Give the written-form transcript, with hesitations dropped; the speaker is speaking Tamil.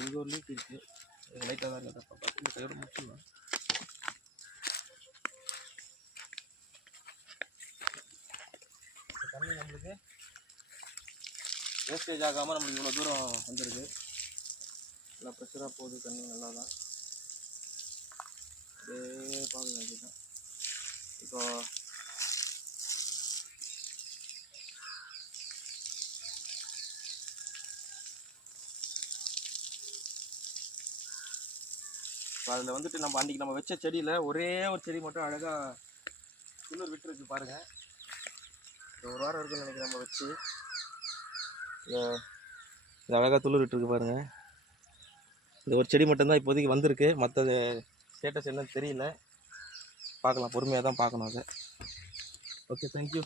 இங்கே ஒரு லீக் இருக்குது, லைட்டாக தான் இருக்குது. பார்த்து இந்த கையோட முடிச்சுக்கலாம். தண்ணி நம்மளுக்கு வேஸ்டேஜ் ஆகாமல் நம்மளுக்கு இவ்வளோ தூரம் வந்துருக்கு. நல்லா ப்ரெஷராக போகுது தண்ணி, நல்லா தான். அப்படியே பார்க்க வேண்டியதான். இப்போ அதில் வந்துட்டு நம்ம அன்றைக்கி நம்ம வச்ச செடியில் ஒரே ஒரு செடி மட்டும் அழகாக துளிர் விட்டுருக்கு பாருங்கள். ஒரு வாரம் இருக்குன்னு நினைக்கிறேன் நம்ம வச்சு. இது அழகாக துளிர் விட்டுருக்கு பாருங்கள். இந்த ஒரு செடி மட்டும்தான் இப்போதைக்கு வந்திருக்கு. மற்ற ஸ்டேட்டஸ் என்னன்னு தெரியல, பார்க்கலாம், பொறுமையாக தான் பார்க்கணும் அதை. Okay, thank you.